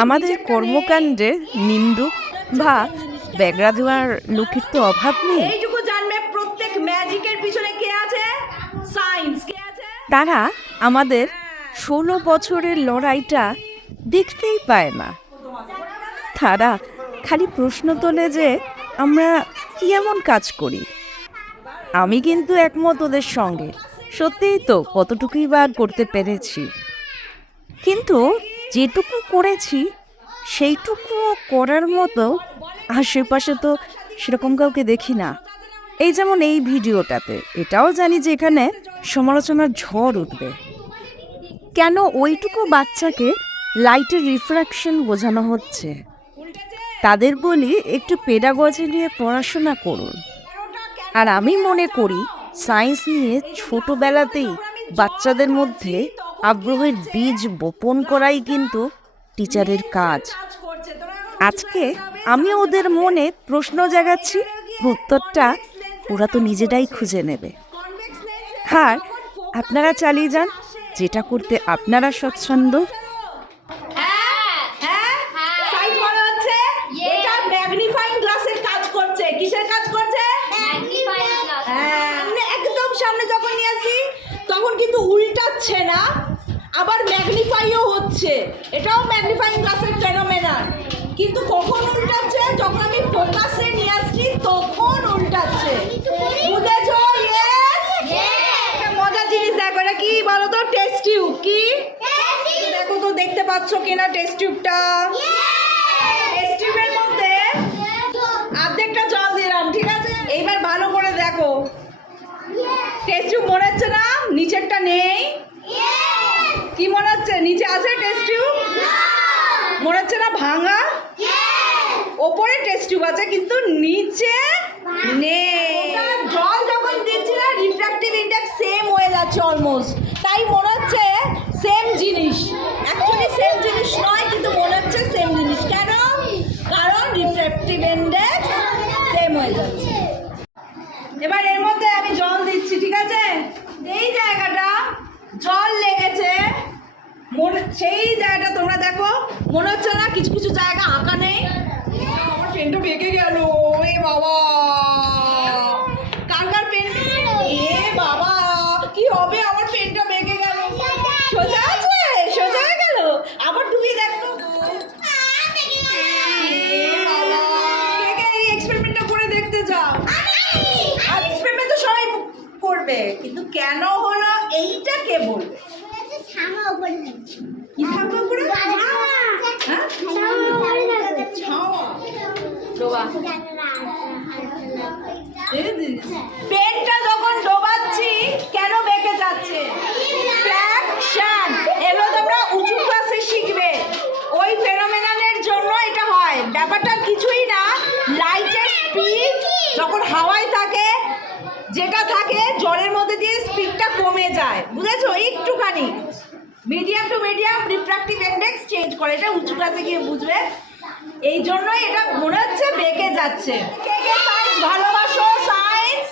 আমাদের কর্মকাণ্ডের নিন্দুক বা ব্যাগরা দেওয়ার লোকের তো অভাব নেই। এইটুকু জানবে প্রত্যেক ম্যাজিকের পিছনে কে আছে? সায়েন্স। কে আছে? তারা আমাদের 16 বছরের লড়াইটা দেখতেই পায় না। তারা খালি প্রশ্ন তোলে যে আমরা কি এমন কাজ করি। আমি কিন্তু একমত ওদের সঙ্গে, সত্যিই তো কতটুকুই বা করতে পেরেছি, কিন্তু যেটুকু করেছি সেইটুকু করার মতো আশেপাশে তো সেরকম কাউকে দেখি না। এই যেমন এই ভিডিওটাতে এটাও জানি যে এখানে সমালোচনার ঝড় উঠবে। কেন ওইটুকু বাচ্চাকে লাইটের রিফ্রাকশন বোঝানো হচ্ছে? তাদের বলি একটু পেডাগজি নিয়ে পড়াশোনা করুন। আর আমি মনে করি সায়েন্স নিয়ে ছোটবেলাতেই বাচ্চাদের মধ্যে আগ্রহের বীজ বপন করাই কিন্তু টিচারের কাজ। আজকে আমি ওদের মনে প্রশ্ন জাগাচ্ছি, উত্তরটা ওরা তো নিজেরাই খুঁজে নেবে। আর আপনারা চালিয়ে যান, যেটা করতে আপনারা স্বচ্ছন্দ। সাইজ বলা হচ্ছে এটা ম্যাগনিফাইং গ্লাসের কাজ করছে। কিসের কাজ করছে? Magnifying glass. আমরা একদম সামনে যখন নিয়ে আসি তখন কিন্তু উল্টাচ্ছে না, আবার ম্যাগনিফাইও হচ্ছে। এটাও ম্যাগনিফাইং গ্লাসের ফেনোমেনন। কিন্তু কখন উল্টাচ্ছে? যখন আমি ফোকাসে নিয়ে আসছি তখন উল্টাচ্ছে। বুঝেছো? ইয়েস। মজার জিনিস দেখো, এটা কি বলো তো? Test tube. কি দেখো তো, দেখতে পাচ্ছ কিনা টেস্ট টিউবটা? টেস্ট টিউবের মধ্যে অর্ধেকটা জল দিলাম, ঠিক আছে? এইবার ভালো করে দেখো, টেস্ট টিউব মনে হচ্ছে না নিচেরটা নেই? কি মনে হচ্ছে? নিচে আছে টেস্ট টিউব? মনে হচ্ছে না ভাঙা? ওপরে টেস্ট টিউব আছে কিন্তু নিচে নেই। জল যখন দিচ্ছি না রিফ্র্যাক্টিভ ইন্ডেক্স সেম হয়ে যাচ্ছে অলমোস্ট, তাই মনে হচ্ছে সেম জিনিস। অ্যাকচুয়ালি সেম জিনিস নয়, কিন্তু মনে হচ্ছে সেম জিনিস। কেন? কারণ রিফ্র্যাক্টিভ ইন্ডেক্স সেম হয়ে যাচ্ছে। এবার এর মধ্যে আমি জল দিচ্ছি, ঠিক আছে? এই জায়গাটা জল লেগেছে, সেই জায়গাটা তোমরা দেখো, মনে হচ্ছে না কিছু কিছু জায়গা আঁকা নেই? আমার পেনটা বেঁকে গেল। এ বাবা, কার কার পেন? এ বাবা, কি হবে? আমার পেনটা বেঁকে গেল। সোজা আছে? সোজা হয়ে গেল? আবার ঢুকিয়ে দেখো। এই এক্সপেরিমেন্টটা করে দেখতে যাও। আর এক্সপেরিমেন্ট তো সবাই করবে, কিন্তু কেন হলো এইটা কে বলবে? কি থাকবে উপরে? হ্যাঁ, পেনটা যখন ডোবাচ্ছি কেন বেঁকে যাচ্ছে? ফ্র্যাকশন। এগুলো তোমরা উঁচু ক্লাসে শিখবে। ওই ফেনোমেননের জন্য এটা হয়। ব্যাপারটা কিছুই না, লাইটের স্পিড যখন হাওয়ায় থাকে, যেটা থাকে জলের মধ্যে দিয়ে স্পিডটা কমে যায়, বুঝেছো? একটুখানি medium to medium refractive index change করে। এটা উঁচু ক্লাসে গিয়ে বুঝবে। এই জন্যই এটা মনে হচ্ছে বেঁকে যাচ্ছে। কে কে সায়েন্স ভালোবাসো? সায়েন্স